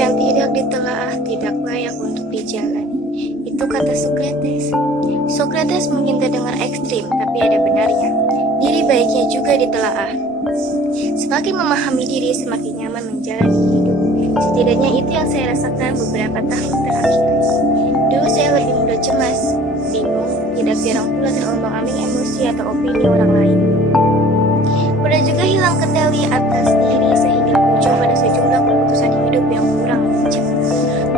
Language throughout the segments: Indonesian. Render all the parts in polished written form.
yang tidak ditelaah tidak layak untuk dijalani. Itu kata Socrates. Socrates mungkin terdengar ekstrim, tapi ada benarnya. Diri baiknya juga ditelaah. Semakin memahami diri, semakin nyaman menjalani hidup. Setidaknya itu yang saya rasakan beberapa tahun terakhir. Dulu saya lebih mudah cemas, bingung, tidak jarang pula terombang-ambing emosi atau opini orang lain. Mudah juga hilang kendali atas diri sehingga berujung pada sejumlah keputusan hidup yang kurang bijak.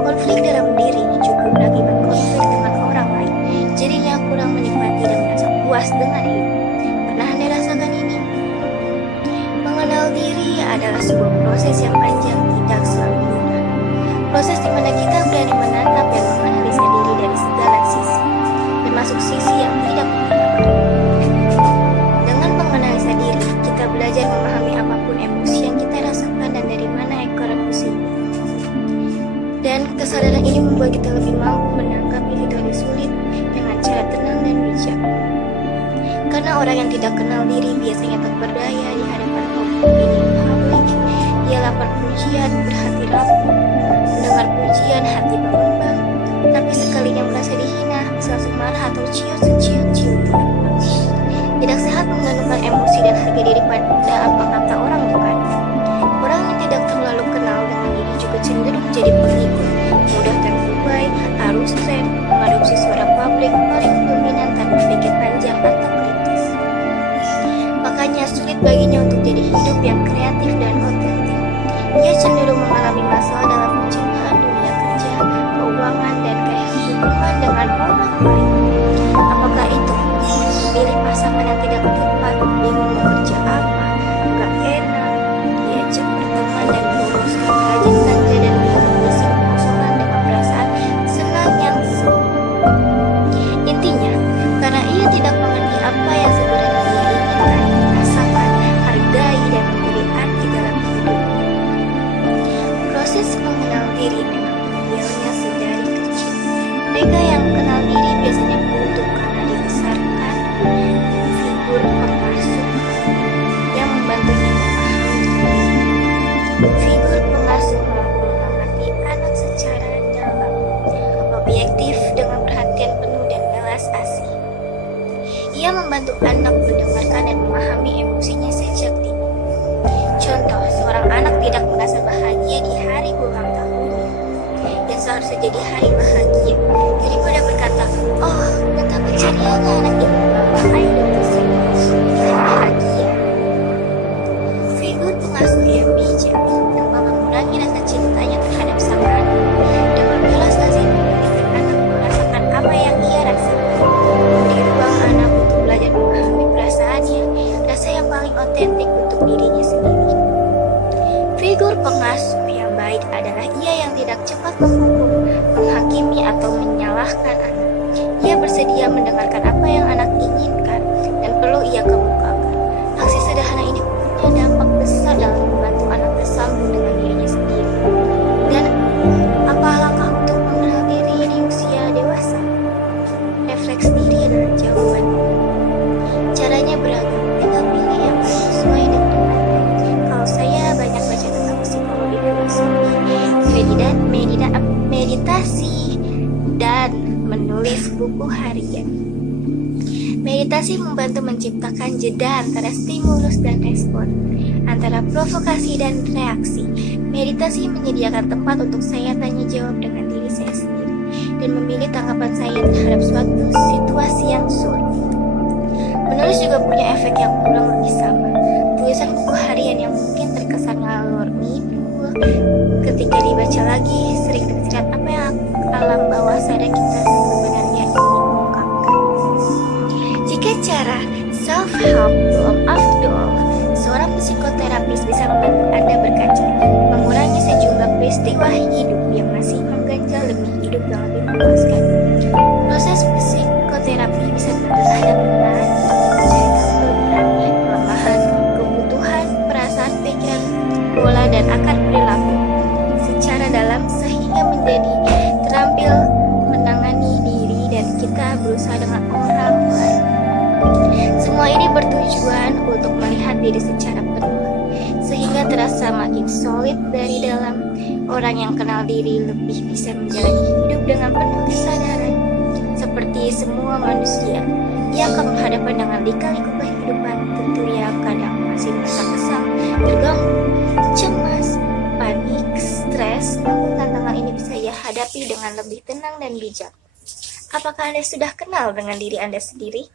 Konflik dalam diri juga berakibat konflik dengan orang lain. Jadinya kurang menikmati dan merasa puas dengan hidup. Pernah Anda rasakan ini? Mengenal diri adalah sebuah proses yang panjang, tidak selalu mudah. Proses di mana kita berani menatap dan menganalisa diri dari segala sisi, termasuk sisi yang tidak menyenangkan. Dengan menganalisa diri, kita belajar memahami apapun emosi yang kita rasakan dan dari mana ekor emosi. Dan kesadaran ini membuat kita lebih mampu menanggapi situasi sulit dengan cara tenang dan bijak. Karena orang yang tidak kenal diri biasanya tak berdaya di hadapan opini publik. Ia lapar pujian, berhati rapuh, mendengar pujian, hati berlembab. Tapi sekalinya merasa dihina, langsung marah atau ciut-ciut. Tidak sehat menggantungkan emosi dan harga diri pada apa kata orang bukan. Orang yang tidak terlalu kenal dengan diri juga cenderung jadi pengikut, mudah terbuai, arus tren, mengadopsi suara publik paling dominan tanpa pikir panjang atau kritis. Makanya sulit baginya untuk jadi hidup yang kreatif dan otentik. Ia cenderung mengalami masalah dalam percintaan, dunia kerja, keuangan, dan hubungan dengan orang lain. Apakah itu? Memilih pasangan yang tidak tepat, bingung mau kerja apa, gak enak, diajak berteman dan berurusan rajin belanja dan mengisi kekosongan dengan perasaan senang yang semu. Intinya, karena ia tidak mengerti apa yang sebenarnya ia inginkan, rasakan, hargai, dan memberi arti dalam hidupnya. Proses mengenal diri memang idealnya sedari kecil. Mereka yang kenal diri biasanya beruntung karena dibesarkan figur pengasuh yang membantunya memahami. Figur pengasuh mampu mengamati anak secara dalam, objektif dengan perhatian penuh dan belas asih. Ia membantu anak mendengarkan dan memahami emosinya sejak dini. Contoh, seorang anak tidak merasa bahagia di hari ulang tahunnya, yang seharusnya jadi hari bahagia. Daripada berkata, oh betapa cerianya anak ini, bapak ayo dong kesini, bahagia. Figur pengasuh yang bijak tanpa mengurangi rasa cintanya terhadap sang anak, dengan belas kasih memberikan anak merasakan apa yang ia rasakan. Beri ruang anak untuk belajar memahami perasaannya, rasa yang paling otentik untuk dirinya sendiri. Figur pengasuh yang baik adalah ia yang tidak cepat menghukum, menghakimi atau menyalahkan anak. Ia bersedia mendengarkan apa yang anak inginkan dan perlu ia kemukakan. Aksi sederhana ini punya dampak besar dalam membantu anak bersambung dengan dirinya sendiri. Dan apa langkah untuk mengenal diri di usia dewasa? Refleks diri adalah jawaban. Caranya beragam, tinggal pilih yang paling sesuai dengan Anda. Kalau saya banyak baca tentang psikologi, filosofi, meditasi, dan menulis buku harian. Meditasi membantu menciptakan jeda antara stimulus dan respon, antara provokasi dan reaksi. Meditasi menyediakan tempat untuk saya tanya jawab dengan diri saya sendiri dan memilih tanggapan saya terhadap suatu situasi yang sulit. Menulis juga punya efek yang kurang lebih sama. Tulisan buku harian yang mungkin terkesan ngalor ngidul, ketika dibaca lagi sering tersirat apa yang alam bawah sadar kita sebenarnya ingin ungkapkan. Jika cara self-help belum afdol, seorang psikoterapis bisa membantu Anda berkaca, mengurangi sejumlah peristiwa hidup yang masih mengganjal demi hidup yang lebih memuaskan. Proses psikoterapi bisa membantu Anda mengenali kelemahan, kebutuhan, perasaan, pikiran, pola, dan akar perilaku secara dalam sehingga menjadi terampil menangani diri dan kita berusaha dengan orang lain. Semua ini bertujuan untuk melihat diri secara penuh, sehingga ia terasa makin solid dari dalam. Orang yang kenal diri lebih bisa menjalani hidup dengan penuh kesadaran. Seperti semua manusia, ia akan berhadapan dengan lika-liku kehidupan. Tentu ia kadang masih merasa kesal, terganggu, cemas, panik, stres. Namun tantangan ini bisa ia hadapi dengan lebih tenang dan bijak. Apakah Anda sudah kenal dengan diri Anda sendiri?